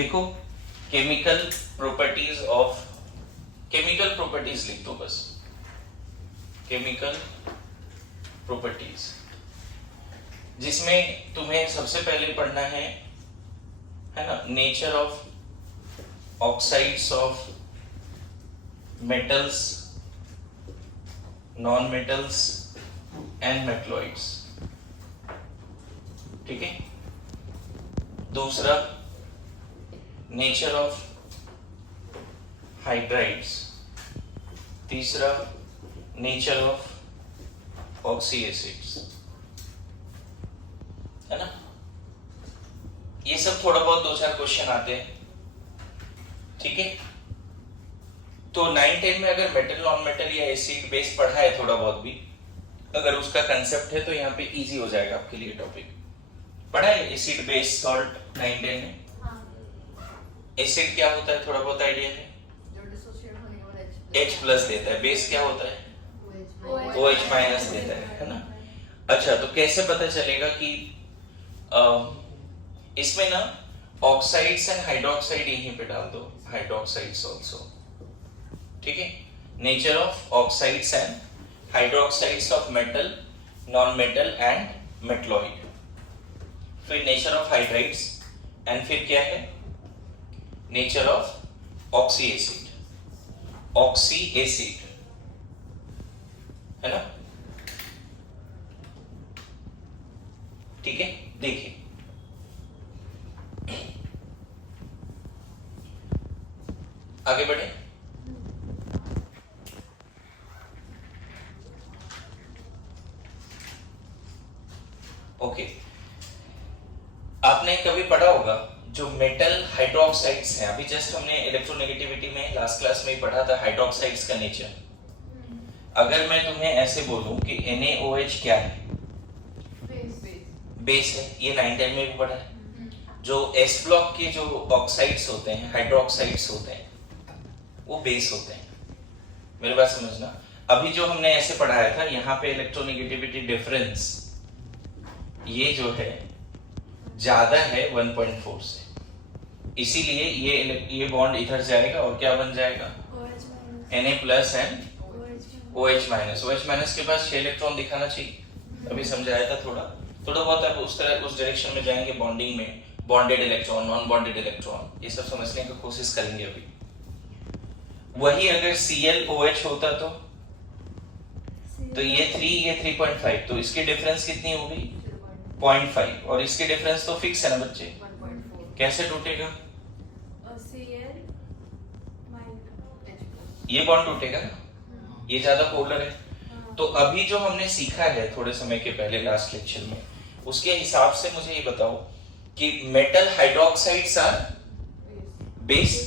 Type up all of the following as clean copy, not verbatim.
देखो chemical properties लिख दो बस, केमिकल प्रॉपर्टीज, जिसमें तुम्हें सबसे पहले पढ़ना है ना, nature of oxides of metals, non metals and metalloids. ठीक है। दूसरा नेचर ऑफ हाइड्राइड्स, तीसरा नेचर ऑफ ऑक्सी एसिड्स, है ना। ये सब थोड़ा बहुत 2-4 क्वेश्चन आते हैं। ठीक है। तो 9-10 में अगर मेटल नॉन मेटल या एसिड बेस पढ़ा है थोड़ा बहुत भी, अगर उसका कंसेप्ट है तो यहाँ पे इजी हो जाएगा आपके लिए टॉपिक। पढ़ा है एसिड बेस सॉल्ट 9-10 में? एसिड क्या होता है थोड़ा बहुत आइडिया है? H प्लस देता है। बेस क्या होता है? OH माइनस देता है ना। अच्छा, तो कैसे पता चलेगा कि इसमें ना ऑक्साइड्स एंड हाइड्रोक्साइड यहीं पे डाल दो, हाइड्रोक्साइड्स आल्सो। ठीक है। Nature of oxides and hydroxides of metal, non metal and metalloid. फिर नेचर ऑफ हाइड्राइड्स एंड फिर क्या है? Nature of oxy acid, oxy acid, है ना। ठीक है। देखिए आगे बढ़े। ओके, आपने कभी पढ़ा होगा जो मेटल हाइड्रोक्साइड्स हैं, अभी जस्ट हमने इलेक्ट्रोनेगेटिविटी में लास्ट क्लास में ही पढ़ा था हाइड्रोक्साइड्स का नेचर। अगर मैं तुम्हें ऐसे बोलूं कि NaOH क्या है? बेस है। ये 9-10 में भी पढ़ा है। जो S ब्लॉक के जो ऑक्साइड्स होते हैं, हाइड्रोक्साइड्स होते हैं, वो बेस होते हैं। मेरी बात समझना। अभी जो हमने ऐसे पढ़ाया था यहाँ पे इलेक्ट्रोनेगेटिविटी डिफरेंस ये जो है ज्यादा है 1.4 से, इसीलिए ये बॉन्ड इधर जाएगा और क्या बन जाएगा? Na plus and OH minus. OH minus के पास 6 इलेक्ट्रॉन दिखाना चाहिए। अभी समझाया था थोड़ा बहुत। अब उस डायरेक्शन में जाएंगे बॉन्डिंग में, bonded electron, non bonded electron, ये सब समझने की कोशिश करेंगे अभी। वही अगर ClOH होता तो ये 3 ये 3.5, तो इसकी डिफरेंस कितनी हो गई? 0.5। और इसकी डिफरेंस तो फिक्स है ना बच्चे। 1.4 कैसे टूटेगा? Cl ये बॉन्ड टूटेगा ना, ये ज्यादा पोलर है। तो अभी जो हमने सीखा है थोड़े समय के पहले लास्ट लेक्चर में, उसके हिसाब से मुझे ये बताओ कि metal hydroxides are base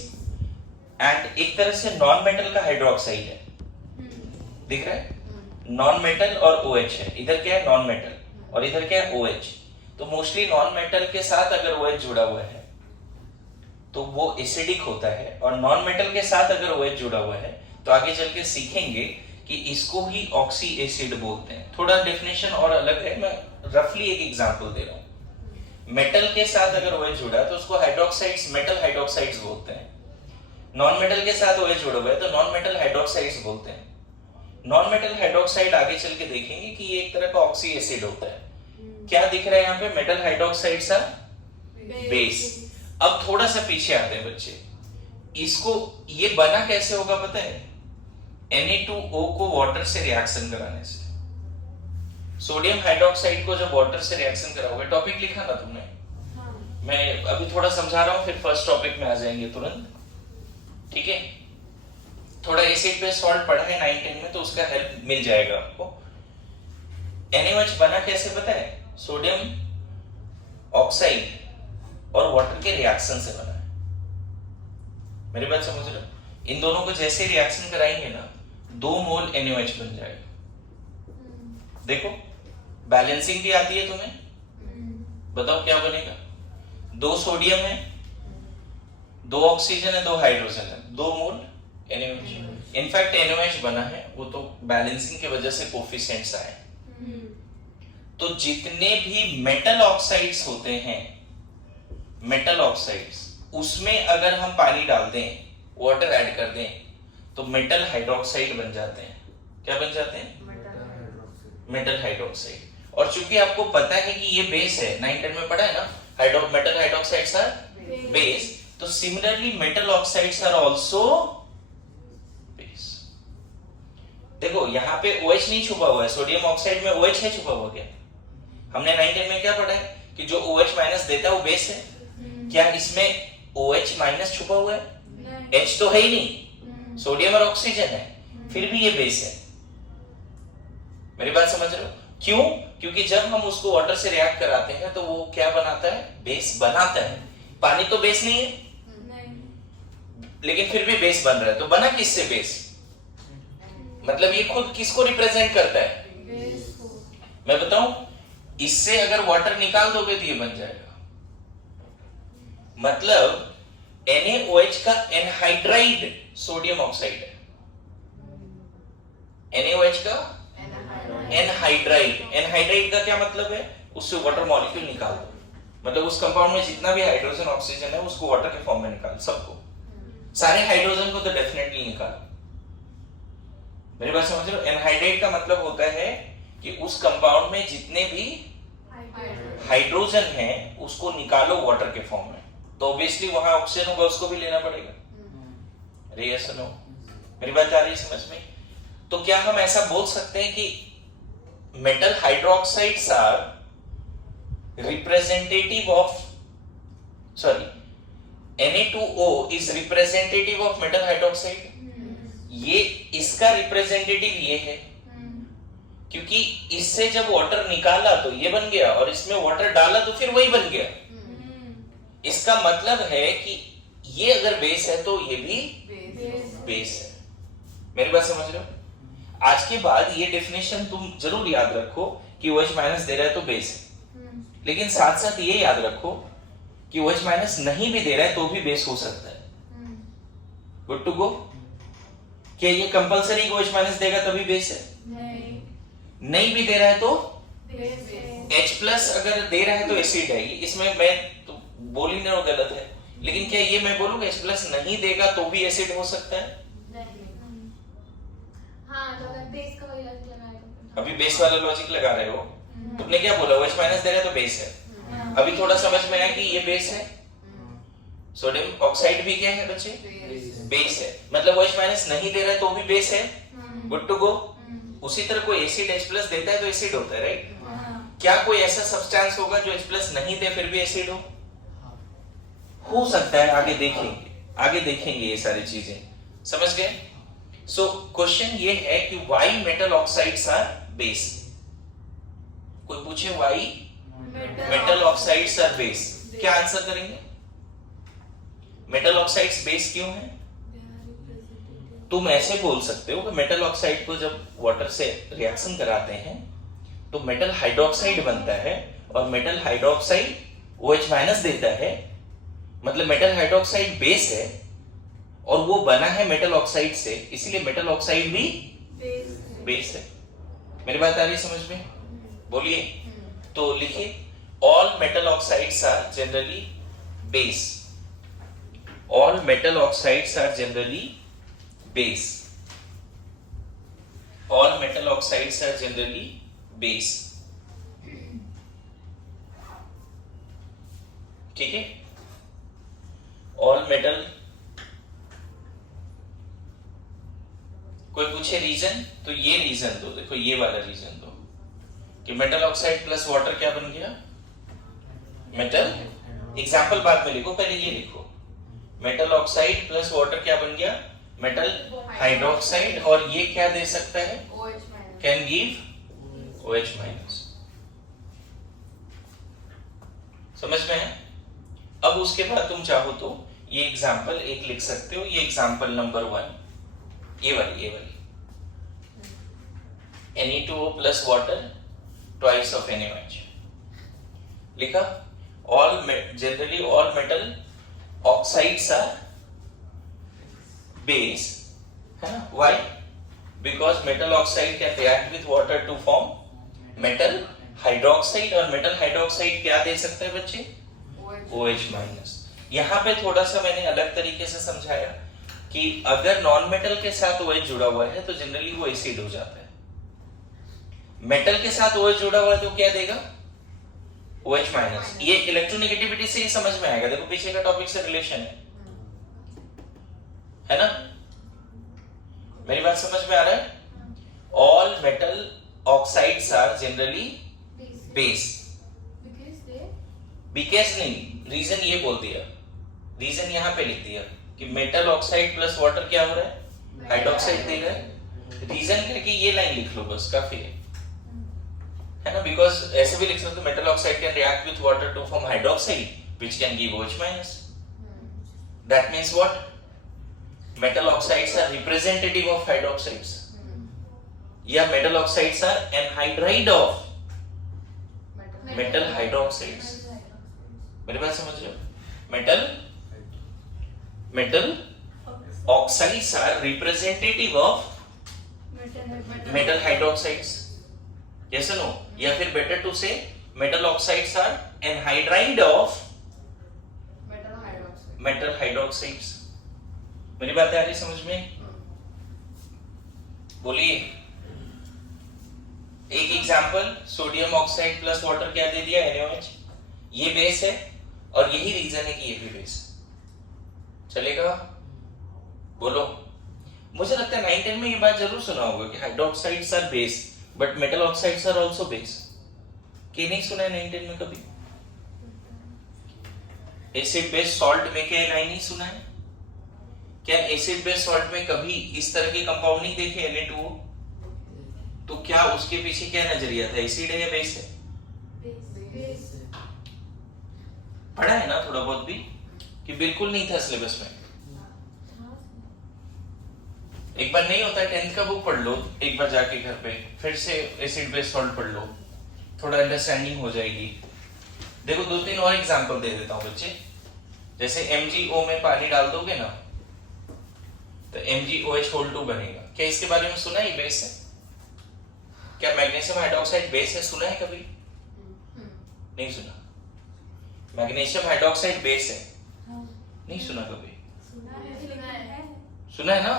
and एक तरह से नॉन मेटल का हाइड्रोक्साइड है, दिख रहा है? नॉन मेटल और OH है। इधर क्या है? Non metal. और इधर क्या है? OH। तो मोस्टली नॉन मेटल के साथ अगर OH जुड़ा हुआ है तो वो एसिडिक होता है, और नॉन मेटल के साथ अगर OH जुड़ा हुआ है तो आगे चल के सीखेंगे कि इसको ही ऑक्सी एसिड बोलते हैं। थोड़ा डेफिनेशन और अलग है, मैं रफली एक एग्जांपल दे रहा हूं। मेटल के साथ अगर OH जुड़ा है तो उसको हाइड्रोक्साइड्स, मेटल हाइड्रोक्साइड्स बोलते हैं। नॉन मेटल के साथ OH जुड़ा हुआ है तो नॉन मेटल हाइड्रोक्साइड्स बोलते हैं। नॉन मेटल हाइड्रोक्साइड आगे चल के देखेंगे कि ये एक तरह का ऑक्सी एसिड होता है। क्या दिख रहा है यहाँ पे? Metal hydroxides are base. अब थोड़ा सा पीछे आते हैं बच्चे। इसको ये बना कैसे होगा पता है? Na2O को वाटर से रिएक्शन कराने से। सोडियम हाइड्रोक्साइड को जब वाटर से रिएक्शन कराओगे, टॉपिक लिखा ना तुमने? मैं अभी थोड़ा समझा रहा हूं, फिर फर्स्ट टॉपिक में आ जाएंगे तुरंत। ठीक है। थोड़ा एसिड बेस सॉल्ट पढ़ा है 9-10 में, तो उसका हेल्प मिल जाएगा आपको। NaOH बना कैसे पता है? सोडियम ऑक्साइड और वाटर के रिएक्शन से बना है। मेरी बात समझ रहे हो? इन दोनों को जैसे रिएक्शन कराएंगे ना, 2 मोल NaOH बन जाएगा। देखो बैलेंसिंग भी आती है तुम्हें? बताओ क्या बनेगा? 2 सोडियम है, 2 ऑक्सीजन है, 2 हाइड्रोजन है, 2 मोल NaOH। इनफैक्ट NaOH बना है वो तो बैलेंसिंग की वजह से कोफिशिएंट्स आए। तो जितने भी मेटल ऑक्साइड्स होते हैं, मेटल ऑक्साइड्स उसमें अगर हम पानी डाल दें, वाटर ऐड कर दें, तो मेटल हाइड्रोक्साइड बन जाते हैं। क्या बन जाते हैं? Metal hydroxide. और चूंकि आपको पता है कि ये बेस है, 9-10 में पढ़ा है ना, मेटल हाइड्रोक्साइड्स आर बेस, तो similarly metal oxides are also base. देखो यहाँ पे OH नहीं छुपा हुआ है, सोडियम ऑक्साइड में OH है छुपा हुआ क्या? हमने 9-10 में क्या पढ़ा है कि जो OH माइनस देता है वो बेस है। क्या इसमें OH माइनस छुपा हुआ है? H तो है ही नहीं, सोडियम और ऑक्सीजन है, फिर भी ये बेस है। मेरी बात समझ रहे हो? क्यों? क्योंकि जब हम उसको वाटर से रिएक्ट कराते हैं तो वो क्या बनाता है? बेस बनाता है। पानी तो बेस नहीं है, लेकिन फिर भी बेस बन रहा है। तो बना किससे बेस? मतलब ये खुद किसको रिप्रेजेंट करता है? मैं बताऊं, इससे अगर वाटर निकाल दोगे तो ये बन जाएगा। मतलब NaOH का एनहाइड्राइड सोडियम ऑक्साइड है। NaOH का एनहाइड्राइड। एनहाइड्राइड का क्या मतलब है? उससे वाटर मॉलिक्यूल निकाल दो, मतलब उस कंपाउंड में जितना भी हाइड्रोजन ऑक्सीजन है उसको वाटर के फॉर्म में निकाल, सबको, सारे हाइड्रोजन को तो डेफिनेटली निकाल। मेरी बात समझ रहे हो? एनहाइड्राइड का मतलब होता है कि उस कंपाउंड में जितने भी हाइड्रोजन हैं उसको निकालो वाटर के फॉर्म में, तो ऑब्वियसली वहां ऑक्सीजन होगा, उसको भी लेना पड़ेगा। अरे यस नो, मेरी बात आ रही है समझ में? तो क्या हम ऐसा बोल सकते हैं कि metal hydroxides are representative of, sorry, Na2O is representative of metal hydroxide? ये इसका रिप्रेजेंटेटिव ये है, क्योंकि इससे जब वाटर निकाला तो ये बन गया, और इसमें वाटर डाला तो फिर वही बन गया। इसका मतलब है कि ये अगर बेस है तो ये भी बेस है। मेरी बात समझ रहे हो? आज के बाद ये डेफिनेशन तुम जरूर याद रखो कि OH माइनस दे रहा है तो बेस है, लेकिन साथ साथ ये याद रखो कि OH माइनस नहीं भी दे रहा है तो भी बेस हो सकता है। Good to go? क्या ये कंपलसरी OH माइनस देगा तभी बेस है? नहीं भी दे रहा है तो H प्लस अगर दे रहा है तो एसिड है। इसमें मैं तो बोल ही नहीं, गलत है, लेकिन क्या ये मैं बोलूंगा H प्लस नहीं देगा तो भी एसिड हो सकता है? हाँ, तो अगर बेस का वही लॉजिक लगाए तो अभी बेस वाला लॉजिक लगा रहे हो, तुमने क्या बोला? OH माइनस दे रहा है तो बेस है। अभी थोड़ा समझ में आया कि ये बेस है। सोडियम ऑक्साइड भी क्या है बच्चे? बेस है। मतलब OH माइनस नहीं दे रहा है तो भी बेस है। Good to go? उसी तरह कोई एसिड H प्लस देता है तो एसिड होता है, राइट? क्या कोई ऐसा सब्सटेंस होगा जो H प्लस नहीं दे फिर भी एसिड हो सकता है। आगे देखेंगे ये सारी चीजें, समझ गए? सो क्वेश्चन ये है कि why metal oxides are base. कोई पूछे why metal oxides are base, क्या आंसर करेंगे? मेटल ऑक्साइड्स बेस क्यों है? तुम ऐसे बोल सकते हो कि मेटल ऑक्साइड को जब वाटर से रिएक्शन कराते हैं तो मेटल हाइड्रोक्साइड बनता है, और मेटल हाइड्रोक्साइड OH माइनस देता है, मतलब मेटल हाइड्रोक्साइड बेस है और वो बना है मेटल ऑक्साइड से, इसलिए मेटल ऑक्साइड भी बेस है। मेरी बात आ रही है समझ में? बोलिए। तो लिखिए, all metal oxides are generally base. All metal oxides are generally base. All metal oxides are generally base. ठीक है? ऑल मेटल, कोई पूछे रीजन तो ये रीजन दो, देखो ये वाला रीजन दो कि मेटल ऑक्साइड प्लस वाटर क्या बन गया? मेटल। एग्जाम्पल बाद में लिखो, पहले ये लिखो, मेटल ऑक्साइड प्लस वाटर क्या बन गया? Metal hydroxide. और ये क्या दे सकता है? Can give OH minus. समझ में है? अब उसके बाद तुम चाहो तो ये एग्जाम्पल एक लिख सकते हो, ये एग्जाम्पल नंबर 1, ये वाली Na2O plus water twice of NaOH लिखा। Generally all metal oxides are base, है ना? Why? Because metal oxide can react with water to form metal hydroxide, और मेटल हाइड्रोक्साइड क्या दे सकता है बच्चे? OH minus. यहाँ पे थोड़ा सा मैंने अलग तरीके से समझाया कि अगर नॉन मेटल के साथ OH जुड़ा हुआ है तो जनरली वो एसिड हो जाता है, मेटल के साथ OH जुड़ा हुआ है तो क्या देगा, OH माइनस। ये इलेक्ट्रोनेगेटिविटी से ही समझ में आएगा, देखो पीछे का टॉपिक से रिलेशन है ना। मेरी बात समझ में आ रहा है? All metal oxides are generally base. Because नहीं, रीजन ये बोल दिया, रीजन यहाँ पे लिख दिया कि मेटल ऑक्साइड प्लस वाटर क्या हो रहा है, हाइड्रोक्साइड दे रहा है। रीजन करके ये लाइन लिख लो बस, काफी है ना। बिकॉज ऐसे भी लिख सकते हो, metal oxide can react with water to form hydroxide which can give OH minus. That means what, metal oxides are representative of hydroxides, या metal oxides are anhydride of metal hydroxides। मेरी बात समझ रहे हो? metal oxides are representative of metal hydroxides, yes or no? या फिर better to say metal oxides are anhydride of metal hydroxides। मेरी बात आ रही समझ में? बोलिए। एक example, sodium oxide plus water क्या दे दिया, NaOH। ये बेस है और यही रीजन है कि ये भी बेस चलेगा। बोलो। मुझे लगता है 9-10 में ये बात जरूर सुना होगा कि hydroxides are base but metal oxides are also base. कि नहीं सुना है 9-10 में कभी? एसिड बेस सॉल्ट में क्या लाइन नहीं सुना है? क्या एसिड बेस सॉल्ट में कभी इस तरह के कंपाउंड नहीं देखे Na2O? तो क्या उसके पीछे क्या नजरिया था, एसिड है या बेस है? पढ़ा है ना थोड़ा बहुत भी कि बिल्कुल नहीं था सिलेबस में। एक बार नहीं होता है, 10th का बुक पढ़ लो एक बार जाके घर पे, फिर से एसिड बेस सॉल्ट पढ़ लो, थोड़ा अंडरस्टैंडिंग हो जाएगी। देखो 2-3 और एग्जांपल दे देता हूं बच्चे। जैसे MgO में पानी डाल दोगे ना तो MgOH2 बनेगा। क्या इसके बारे में सुना है? ये बेस है। क्या मैग्नीशियम हाइड्रोक्साइड बेस है? सुना है कभी? नहीं सुना। मैग्नीशियम हाइड्रोक्साइड बेस है, नहीं सुना कभी? सुना है ना।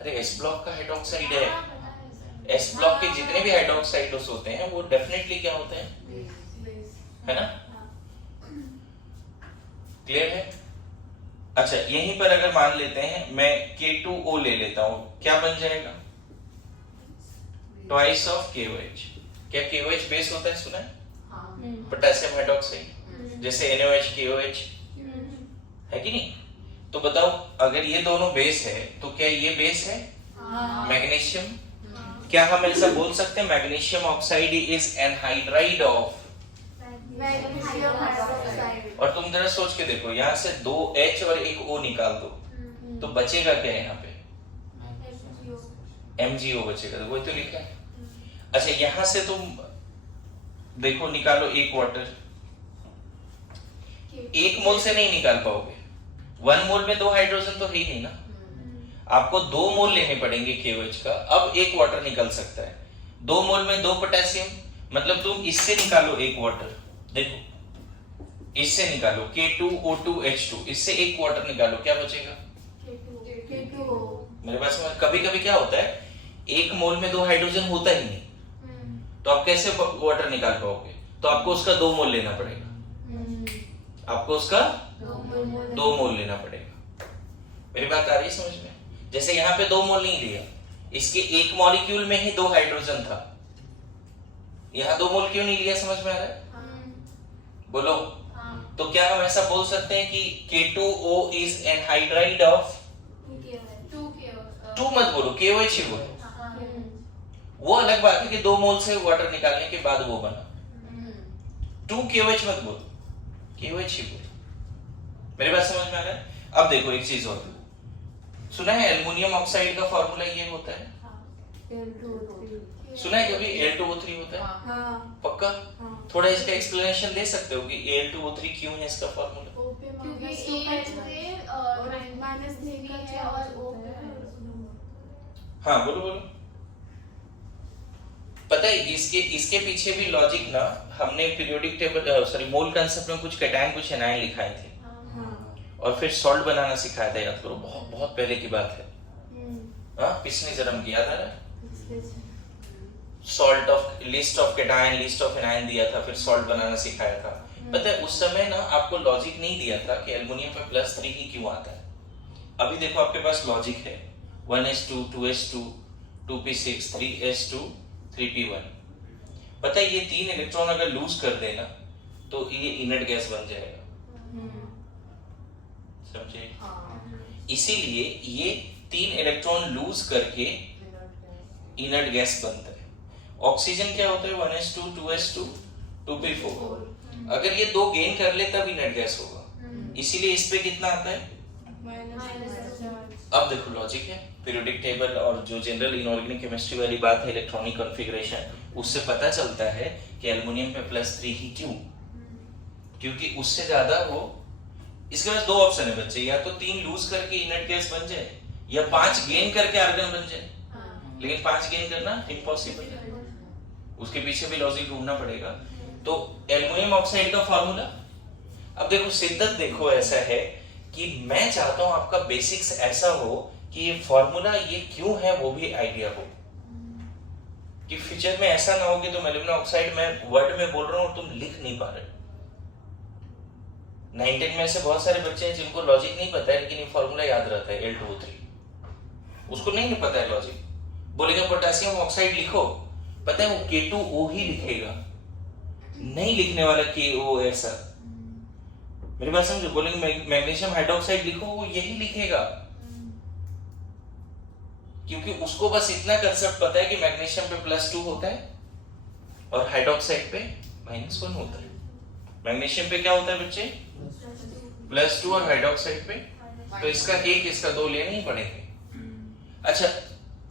अरे S ब्लॉक का हाइड्रोक्साइड है। S ब्लॉक के जितने भी हाइड्रोक्साइड्स होते हैं वो डेफिनेटली क्या होते हैं, है ना। क्लियर है? अच्छा, यहीं पर अगर मान लेते हैं मैं K2O ले लेता हूं, क्या बन जाएगा, ट्वाइस ऑफ KOH। क्या KOH बेस होता है? सुना है? पोटेशियम हाइड्रोक्साइड, जैसे NaOH KOH है कि नहीं। तो बताओ अगर ये दोनों बेस है तो क्या ये बेस है मैग्नीशियम? क्या हम ऐसा बोल सकते हैं magnesium oxide is anhydride of? और तुम जरा सोच के देखो, यहाँ से 2 H और एक O निकाल दो तो बचेगा क्या यहाँ पे? MgO बचेगा, तो वही तो लिखा है। अच्छा, यहाँ से तुम देखो निकालो एक वाटर, 1 मोल से नहीं निकाल पाओगे, 1 मोल में 2 हाइड्रोजन तो है ही नहीं ना। आपको 2 मोल लेने पड़ेंगे KOH का। अब एक वाटर निकल सकता है, 2 मोल में 2 पोटेशियम, मतलब तुम इससे निकालो एक वाटर, देखो इससे निकालो K2O2H2, इससे एक वाटर निकालो, क्या बचेगा? मेरे पास में कभी कभी क्या होता है, 1 मोल में 2 हाइड्रोजन होता ही नहीं, तो आप कैसे वाटर निकाल पाओगे? तो आपको उसका 2 मोल लेना पड़ेगा, आपको उसका 2 मोल लेना पड़ेगा। मेरी बात आ रही है समझ में? जैसे यहाँ पे 2 मोल नहीं लिया, इसके एक मॉलिक्यूल में ही 2 हाइड्रोजन था, यहाँ 2 मोल क्यों नहीं लिया? समझ में आ रहा है? बोलो। तो क्या हम ऐसा बोल सकते हैं कि K2O is anhydride of? 2 मत बोलो, KOH ही बोलो। वो अलग बात है कि 2 मोल से वाटर निकालने के बाद वो बना, 2 KOH मत बोलो, KOH ही बोलो। मेरी बात समझ में आ रहा है? अब देखो एक चीज और, सुना है एल्युमिनियम ऑक्साइड का फॉर्मूला ये होता है, सुना है कभी? Al2O3 होता है, पक्का? थोड़ा इसका एक्सप्लेनेशन दे सकते हो कि Al2O3 क्यों है इसका फॉर्मूला? हाँ बोलो बोलो। पता है इसके पीछे भी लॉजिक ना, हमने पीरियोडिक टेबल सॉरी मोल कांसेप्ट में कुछ कैटायन कुछ एनायन लिखाए थे। और फिर सॉल्ट बनाना सिखाया था, याद करो, बहुत बहुत पहले की बात है। हाँ, पिछले जन्म की, याद आ रहा है? Salt of list of cation, list of anion दिया था, फिर सॉल्ट बनाना सिखाया था। पता है उस समय ना आपको लॉजिक नहीं दिया था कि एल्युमिनियम पे +3 ही क्यों आता है। अभी देखो आपके पास लॉजिक है, 1s2 2s2 2p6 3s2 3p1। पता है ये 3 इलेक्ट्रॉन अगर लूज कर देना तो ये इनर्ट गैस बन जाएगा, समझे? इसीलिए ये 3 इलेक्ट्रॉन लूज करके इनर्ट गैस बनता है। ऑक्सीजन क्या होता है? 1s2 2s2 2p4। अगर ये 2 गेन कर ले तब इनर्ट गैस होगा, इसीलिए इस पे कितना आता है? अब देखो लॉजिक है, पीरियोडिक टेबल और जो जनरल इनऑर्गेनिक केमिस्ट्री वाली बात है, इलेक्ट्रॉनिक कॉन्फ़िगरेशन, उससे पता चलता है कि एल्युमिनियम पे +3 ही क्यों, क्योंकि उससे ज्यादा वो, इसके पास 2 ऑप्शन है बच्चे, या तो 3 लूज करके इनर्ट गैस बन जाए या 5 गेन करके आर्गन बन जाए। लेकिन 5 गेन करना इम्पॉसिबल है, उसके पीछे भी लॉजिक ढूंढना पड़ेगा। तो एल्युमिनियम ऑक्साइड का फार्मूला, अब देखो शिद्दत देखो ऐसा है कि मैं चाहता हूं आपका बेसिक्स ऐसा हो कि ये फार्मूला ये क्यों है वो भी आइडिया हो, कि फ्यूचर में ऐसा ना हो कि तुम एल्युमिनियम ऑक्साइड में वर्ड में बोल रहा हूं और तुम लिख नहीं पा रहे। 9-10 में ऐसे बहुत सारे बच्चे हैं जिनको लॉजिक नहीं पता है, लेकिन ये फार्मूला याद रहता है L2O3, उसको नहीं पता है लॉजिक। बोलेगा पोटेशियम ऑक्साइड लिखो, पता है वो K2O ही लिखेगा, नहीं लिखने वाला KO ऐसा। मेरी बात समझो, बोलेंगे मैग्नीशियम हाइड्रोक्साइड लिखो, वो यही लिखेगा, क्योंकि उसको बस इतना कंसेप्ट पता है कि मैग्नीशियम पे +2 होता है और हाइड्रोक्साइड पे -1 होता है। मैग्नीशियम पे क्या होता है बच्चे? +2 और हाइड्रोक्साइड पे, तो इसका 1 इसका 2 लेने ही पड़ेंगे। अच्छा,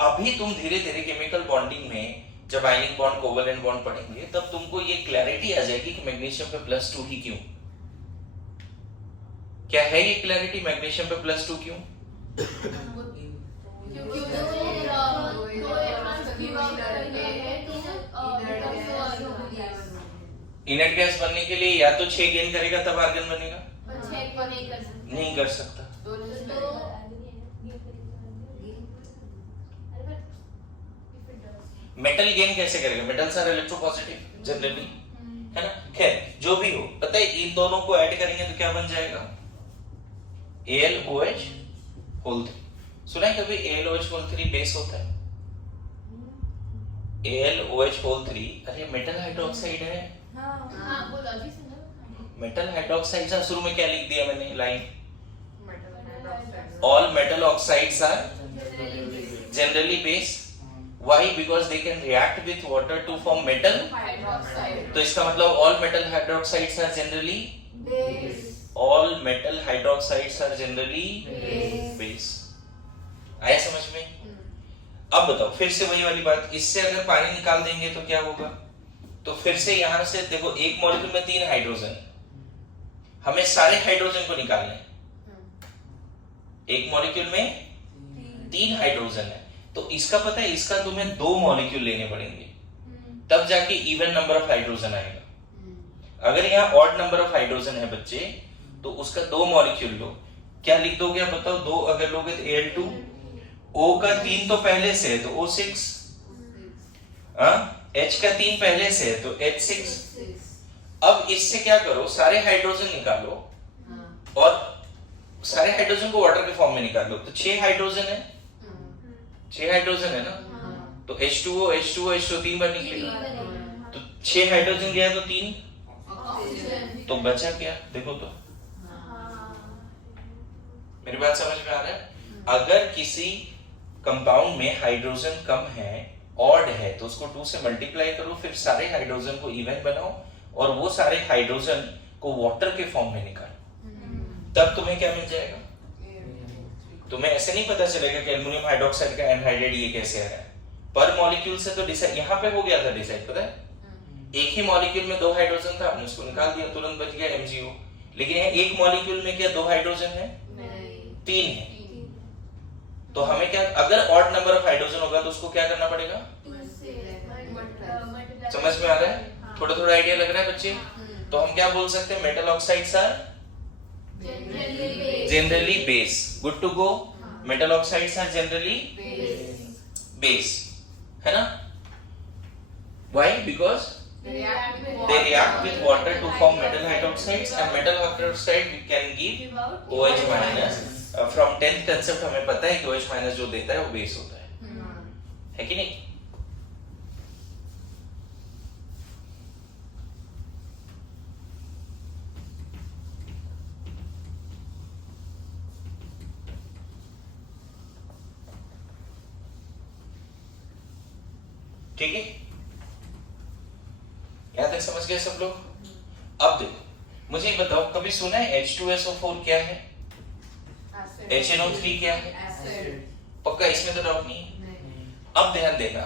अभी तुम धीरे धीरे केमिकल बॉन्डिंग में जब आयनिक बॉन्ड कोवेलेंट बॉन्ड पढ़ेंगे तब तुमको ये क्लैरिटी आ जाएगी कि मैग्नीशियम पे +2 ही क्यों। क्या है ये क्लैरिटी, मैग्नीशियम पे +2 क्यों? इनर्ट गैस बनने के लिए या तो 6 गेन करेगा तब आर्गन बनेगा, नहीं कर सकता। मेटल गेन कैसे करेगा? मेटल्स आर इलेक्ट्रोपॉजिटिव जनरली, है ना? खैर जो भी हो, पता है इन दोनों को ऐड करेंगे तो क्या बन जाएगा? AlOH whole 3। सुना है कभी AlOH होल 3 बेस होता है? AlOH होल 3, अरे मेटल हाइड्रोक्साइड है। मेटल हाइड्रोक्साइड का शुरू में क्या लिख दिया मैंने line? All metal oxides are generally base. Why? Because they can react with water to form metal hydroxide. तो इसका मतलब all metal hydroxides are generally base. All metal hydroxides are generally base. आया समझ में? अब बताओ फिर से वही वाली बात, इससे अगर पानी निकाल देंगे तो क्या होगा? तो फिर से यहां से देखो, एक मॉलिक्यूल में 3 हाइड्रोजन, हमें सारे हाइड्रोजन को निकालना है। एक मॉलिक्यूल में 3 हाइड्रोजन है, तो इसका पता है, इसका तुम्हें 2 मॉलिक्यूल लेने पड़ेंगे, तब जाके इवन नंबर ऑफ हाइड्रोजन आएगा। अगर यहाँ ऑड नंबर ऑफ हाइड्रोजन है बच्चे, तो उसका 2 मॉलिक्यूल लो। क्या लिख दोगे आप बताओ? 2 अगर लोगे तो Al2, O का 3 तो पहले से है तो O6, H का 3 पहले से है तो H6। अब इससे क्या करो, सारे हाइड्रोजन निकालो और सारे हाइड्रोजन को वाटर के फॉर्म में निकालो, तो 6 हाइड्रोजन है, 6 हाइड्रोजन है ना, तो H2O H2O H2O 3 बार निकलेगा, तो 6 हाइड्रोजन गया तो 3, तो बचा क्या? देखो तो मेरी बात समझ में आ रहा है? अगर किसी कंपाउंड में हाइड्रोजन कम है, ऑड है, तो उसको 2 से मल्टीप्लाई करो, फिर सारे हाइड्रोजन को इवन बनाओ और वो सारे हाइड्रोजन को वाटर के फॉर्म में निकालो, तब तुम्हें क्या मिल जाएगा? तुम्हें ऐसे नहीं पता चलेगा कि एल्युमिनियम हाइड्रोक्साइड का एनहाइड्रेट ये कैसे आया। पर मॉलिक्यूल से तो डिसाइड यहाँ पे हो गया था डिसाइड, पता है? एक ही मॉलिक्यूल में 2 हाइड्रोजन था, आपने उसको निकाल दिया, तुरंत बच गया MgO। लेकिन यहाँ एक मॉलिक्यूल में क्या 2 हाइड्रोजन है? 3 है। तो हमें क्या, अगर ऑड नंबर ऑफ हाइड्रोजन होगा तो उसको क्या करना पड़ेगा? समझ में आ रहा है? थोड़ा थोड़ा आइडिया लग रहा है बच्चे? तो हम क्या बोल सकते हैं? Metal oxides are generally base. Good to go. Metal oxides are generally base. है ना? Why? Because They react they react with water to form metal hydroxides, and metal hydroxide can give OH minus. From 10th concept हमें पता है कि OH minus जो देता है वो बेस होता है कि नहीं? ठीक है, यहां तक समझ गए सब लोग? अब देखो, मुझे बताओ, कभी सुना है H2SO4 क्या है? HNO3 क्या है? पक्का इसमें तो डाउट नहीं है। अब ध्यान देना,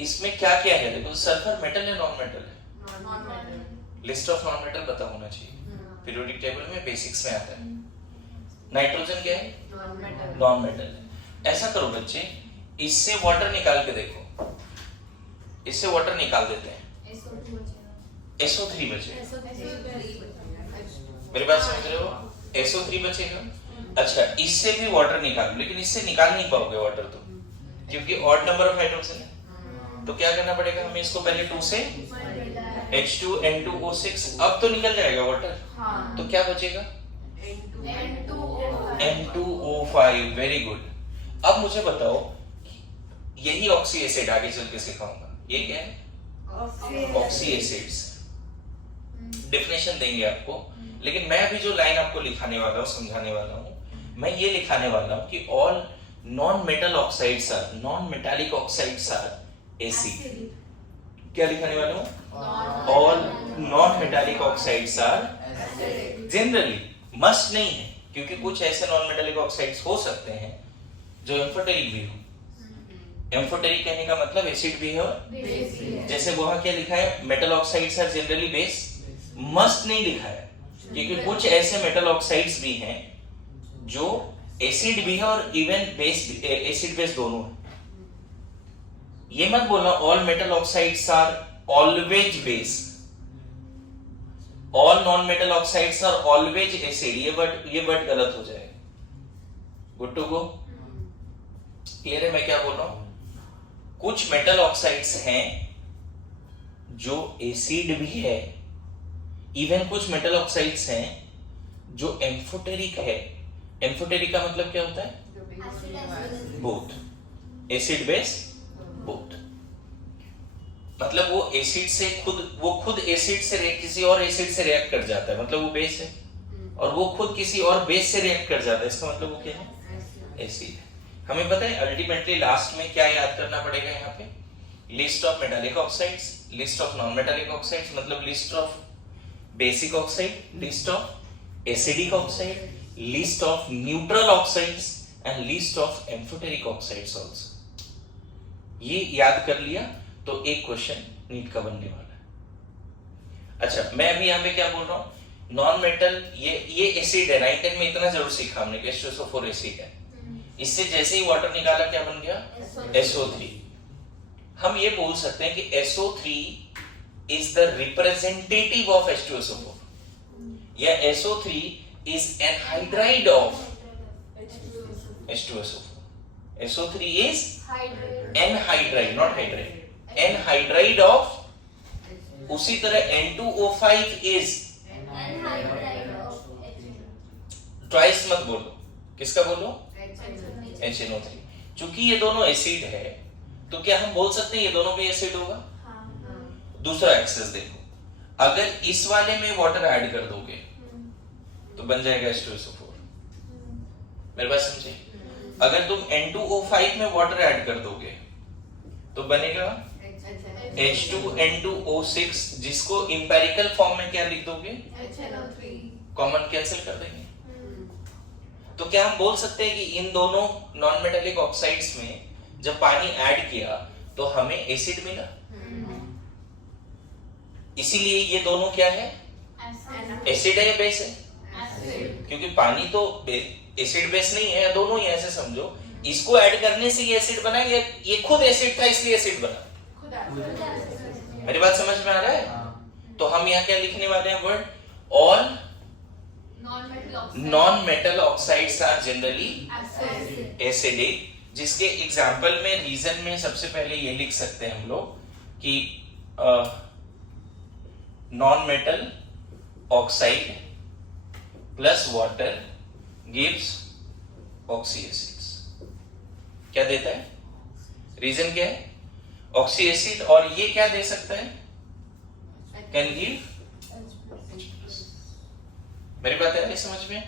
इसमें क्या क्या है? देखो, सल्फर मेटल है नॉन मेटल है? लिस्ट ऑफ नॉन मेटल पता होना चाहिए, पीरियोडिक टेबल में बेसिक्स में आता है। नाइट्रोजन क्या है? नॉन मेटल है। ऐसा करो बच्चे, इससे वाटर निकाल के देखो, इससे वाटर निकाल देते हैं, SO3 बचेगा। मेरी बात समझ रहे हो? SO3 बचेगा। अच्छा, इससे भी वाटर निकालो, लेकिन इससे निकाल नहीं पाओगे वाटर तो, क्योंकि ऑड नंबर ऑफ हाइड्रोजन है। तो क्या करना पड़ेगा हमें? इसको पहले 2 से H2N2O6, अब तो निकल जाएगा वाटर। तो क्या बचेगा? N2O5। Very good. अब मुझे बताओ, यही ऑक्सी एसिड आगे चल के सिखाऊंगा, ये क्या है? Oxy acids. डेफिनेशन देंगे आपको, लेकिन मैं अभी जो लाइन आपको लिखाने वाला हूँ, समझाने वाला हूँ, मैं ये लिखाने वाला हूँ कि all non metal oxides are, non metallic oxides are acid. क्या लिखाने वाला हूँ? All non metallic oxides are generally, must नहीं है, क्योंकि कुछ ऐसे नॉन मेटालिक ऑक्साइड्स हो सकते हैं जो एम्फोटेरिक भी हो। एम्फोटेरिक कहने का मतलब एसिड भी है, और जैसे वहां क्या लिखा है? Metal oxides are generally base. Must नहीं लिखा है, क्योंकि कुछ ऐसे मेटल ऑक्साइड्स भी हैं जो एसिड भी है और इवन बेस, एसिड बेस दोनों है। ये मत बोलना all metal oxides are always base, all non metal oxides are always acid. ये वर्ड गलत हो जाएगा। Good to go? क्लियर है मैं क्या बोल रहा हूं? कुछ मेटल ऑक्साइड्स हैं जो एसिड भी है, इवन कुछ मेटल ऑक्साइड्स हैं जो एम्फोटेरिक है। एम्फोटेरिक का मतलब क्या होता है? Both, acid base both. मतलब वो एसिड से खुद एसिड से किसी और एसिड से रिएक्ट कर जाता है, मतलब वो बेस है, और वो खुद किसी और बेस से रिएक्ट कर जाता है, इसका मतलब वो क्या है? एसिड है। हमें पता है अल्टीमेटली लास्ट में क्या याद करना पड़ेगा यहाँ पे? List of metallic oxides, list of non metallic oxides, मतलब list of basic oxide, list of acidic oxide, list of neutral oxides and list of amphoteric oxides also. ये याद कर लिया तो एक क्वेश्चन नीट का बनने वाला है। अच्छा, मैं अभी यहाँ पे क्या बोल रहा हूँ? नॉन मेटल, ये एसिड है। 9 10 में इतना जरूर सीखा हमने कि H2SO4 एसिड है। इससे जैसे ही वाटर निकाला क्या बन गया? SO3। हम ये बोल सकते हैं कि SO3 is the representative of H2SO4, या SO3 is anhydride of H2SO4. SO3 is anhydride, not hydride, anhydride of, उसी तरह N2O5 is, ट्वाइस मत बोलो, किसका बोलो? HNO3। चूंकि ये दोनों एसिड है, तो क्या हम बोल सकते हैं ये दोनों भी एसिड होगा? दूसरा एक्सेस देखो, अगर इस वाले में वाटर ऐड कर दोगे तो बन जाएगा H2SO4। मेरे बात समझे? अगर तुम N2O5 में वाटर ऐड कर दोगे तो बनेगा H2N2O6, जिसको इंपेरिकल फॉर्म में क्या लिख दोगे? कॉमन कैंसिल कर देंगे। तो क्या हम बोल सकते हैं कि इन दोनों नॉन मेटालिक ऑक्साइड्स में जब पानी ऐड किया तो हमें एसिड मिला? इसीलिए ये दोनों क्या है? एसिड है या बेस है? क्योंकि पानी तो एसिड बेस नहीं है, दोनों ही ऐसे समझो। इसको ऐड करने से ये एसिड बना, ये खुद एसिड था इसलिए एसिड बना। मेरी बात समझ में आ रहा है? तो हम यहाँ क्या लिखने वाले हैं? Word all non metal oxides are generally acid acidic, जिसके एग्जाम्पल में रीजन में सबसे पहले ये लिख सकते हैं हम लोग कि non metal oxide plus water gives oxy acids. क्या देता है? रीजन क्या है? Oxy acid. और ये क्या दे सकता है? Can give. मेरी बात है समझ में?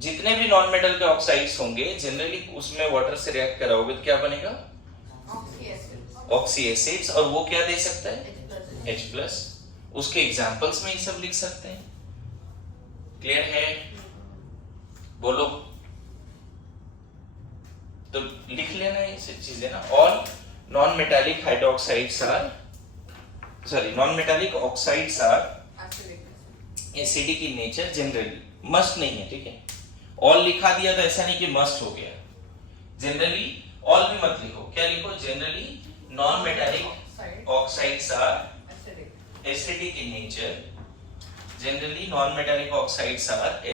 जितने भी नॉन मेटल के ऑक्साइड्स होंगे जनरली उसमें वाटर से रिएक्ट कराओगे तो क्या बनेगा? Oxy acids. और वो क्या दे सकता है? H+। उसके एग्जांपल्स में ये सब लिख सकते हैं। क्लियर है? बोलो तो लिख लेना ये सब चीजें ना। All non metallic hydroxides are non metallic oxides are acidic in nature generally. Must नहीं है, ठीक है? ऑल लिखा दिया तो ऐसा नहीं कि मस्ट हो गया। जनरली ऑल भी मत लिखो। क्या लिखो? Generally non metallic oxides are acidic in nature. Generally non metallic oxides are